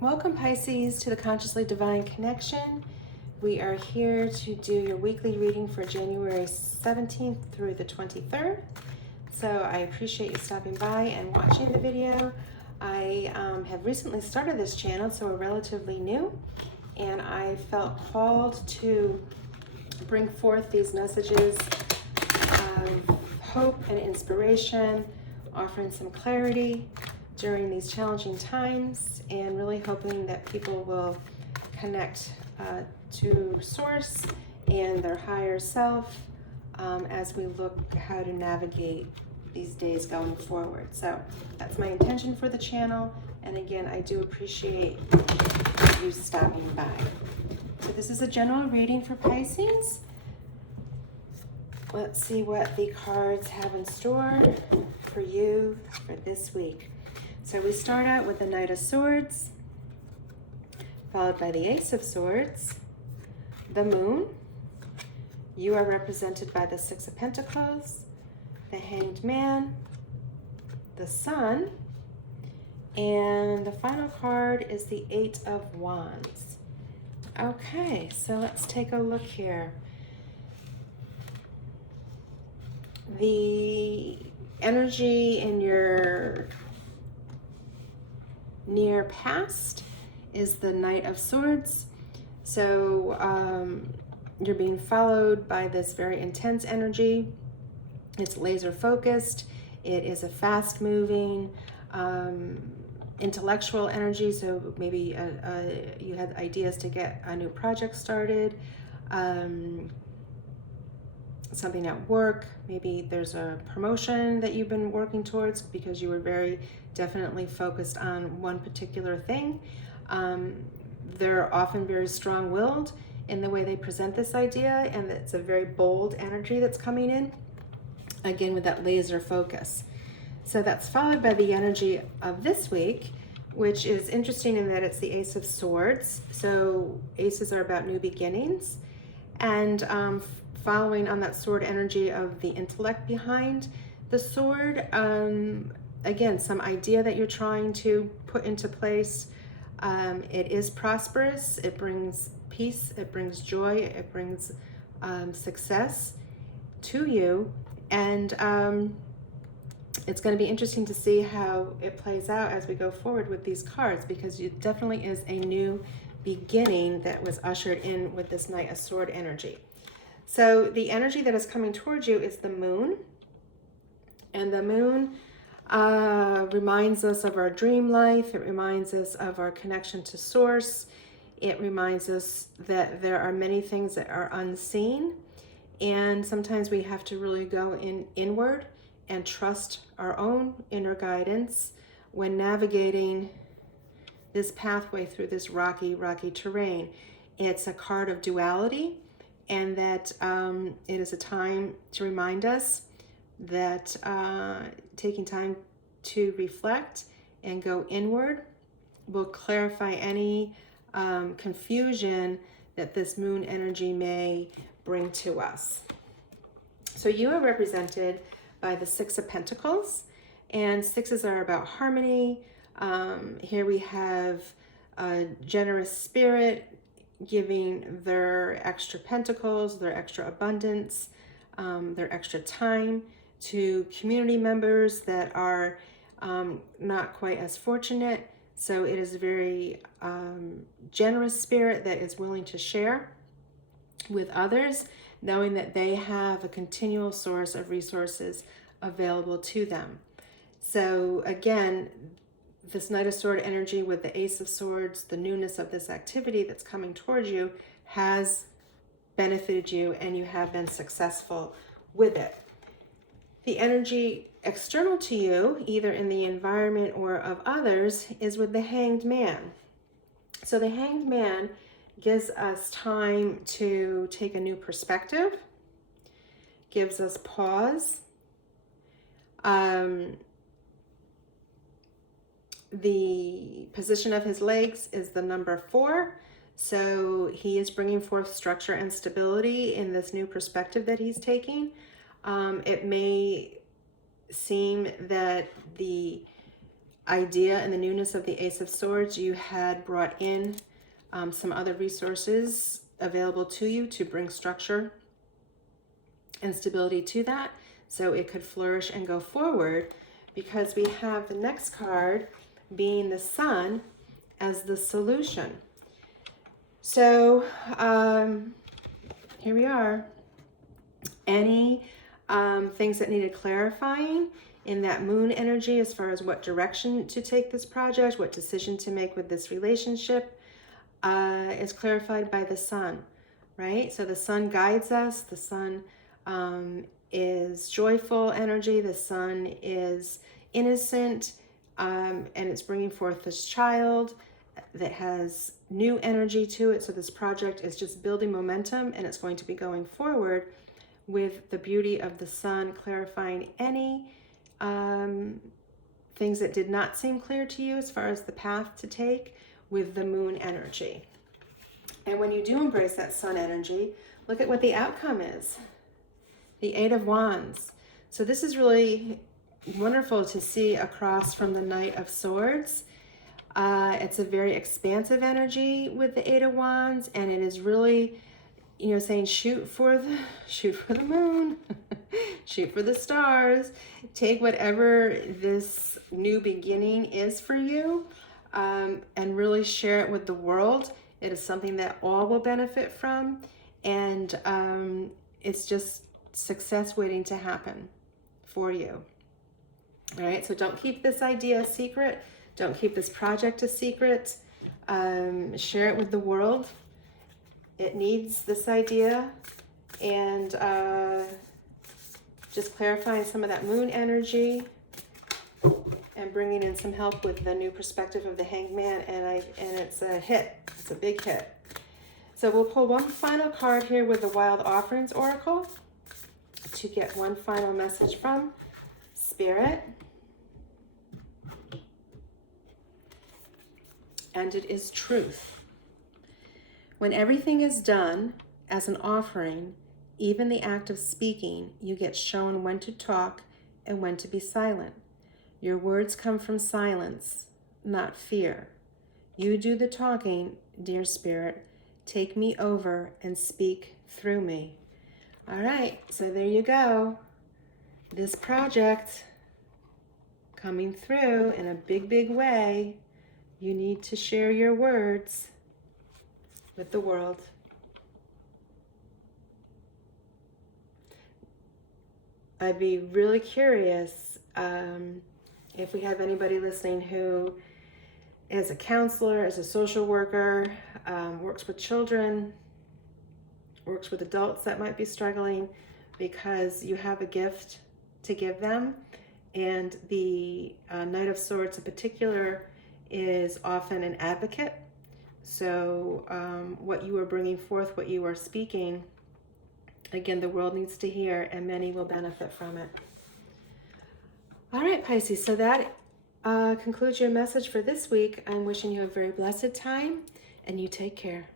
Welcome, Pisces, to the Consciously Divine Connection. We are here to do your weekly reading for January 17th through the 23rd. So I appreciate you stopping by and watching the video. I have recently started this channel, so we're relatively new, and I felt called to bring forth these messages of hope and inspiration, offering some clarity during these challenging times, and really hoping that people will connect to Source and their higher self as we look how to navigate these days going forward. So that's my intention for the channel, and again, I do appreciate you stopping by. So this is a general reading for Pisces. Let's see what the cards have in store for you for this week. So we start out with the Knight of Swords, followed by the Ace of Swords, the Moon. You are represented by the Six of Pentacles, the Hanged Man, the Sun, and the final card is the Eight of Wands. Okay, so let's take a look here. The energy in your near past is the Knight of Swords. So you're being followed by this very intense energy. It's laser focused. It is a fast moving, intellectual energy. So maybe you had ideas to get a new project started, something at work. Maybe there's a promotion that you've been working towards because you were very definitely focused on one particular thing. They're often very strong-willed in the way they present this idea, and it's a very bold energy that's coming in, again with that laser focus. So that's followed by the energy of this week, which is interesting in that it's the Ace of Swords. So aces are about new beginnings, and following on that sword energy of the intellect behind the sword, again, some idea that you're trying to put into place. It is prosperous. It brings peace. It brings joy. It brings success to you. And it's going to be interesting to see how it plays out as we go forward with these cards, because it definitely is a new beginning that was ushered in with this Knight of Sword energy. So the energy that is coming towards you is the Moon. And the Moon reminds us of our dream life. It reminds us of our connection to Source. It reminds us that there are many things that are unseen, and sometimes we have to really go inward and trust our own inner guidance when navigating this pathway through this rocky terrain. It's a card of duality, and that it is a time to remind us that taking time to reflect and go inward will clarify any confusion that this moon energy may bring to us. So you are represented by the Six of Pentacles, and sixes are about harmony. Here we have a generous spirit giving their extra pentacles, their extra abundance, their extra time to community members that are not quite as fortunate. So it is a very generous spirit that is willing to share with others, knowing that they have a continual source of resources available to them. So again, this Knight of Sword energy with the Ace of Swords, the newness of this activity that's coming towards you has benefited you, and you have been successful with it. The energy external to you, either in the environment or of others, is with the Hanged Man. So the Hanged Man gives us time to take a new perspective, gives us pause. The position of his legs is the number 4. So he is bringing forth structure and stability in this new perspective that he's taking. It may seem that the idea and the newness of the Ace of Swords, you had brought in some other resources available to you to bring structure and stability to that, so it could flourish and go forward, because we have the next card being the Sun as the solution. So here we are. Any things that needed clarifying in that Moon energy as far as what direction to take this project, what decision to make with this relationship, is clarified by the Sun, right? So the Sun guides us. The Sun is joyful energy. The Sun is innocent, and it's bringing forth this child that has new energy to it. So this project is just building momentum, and it's going to be going forward with the beauty of the Sun, clarifying any things that did not seem clear to you as far as the path to take with the Moon energy. And when you do embrace that Sun energy, look at what the outcome is. The Eight of Wands. So this is really wonderful to see across from the Knight of Swords. It's a very expansive energy with the Eight of Wands, and it is really, you know, saying shoot for the moon, shoot for the stars, take whatever this new beginning is for you, and really share it with the world. It is something that all will benefit from, and it's just success waiting to happen for you. All right, so don't keep this idea a secret. Don't keep this project a secret. Share it with the world. It needs this idea, and just clarifying some of that Moon energy and bringing in some help with the new perspective of the Hangman, and it's a hit. It's a big hit. So we'll pull one final card here with the Wild Offerings Oracle to get one final message from Spirit. And it is truth. When everything is done as an offering, even the act of speaking, you get shown when to talk and when to be silent. Your words come from silence, not fear. You do the talking, dear Spirit. Take me over and speak through me. All right, so there you go. This project coming through in a big, big way. You need to share your words with the world. I'd be really curious if we have anybody listening who is a counselor, is a social worker, works with children, works with adults that might be struggling, because you have a gift to give them. And the Knight of Swords in particular is often an advocate. So what you are bringing forth, what you are speaking, again, the world needs to hear, and many will benefit from it. All right, Pisces, so that concludes your message for this week. I'm wishing you a very blessed time, and you take care.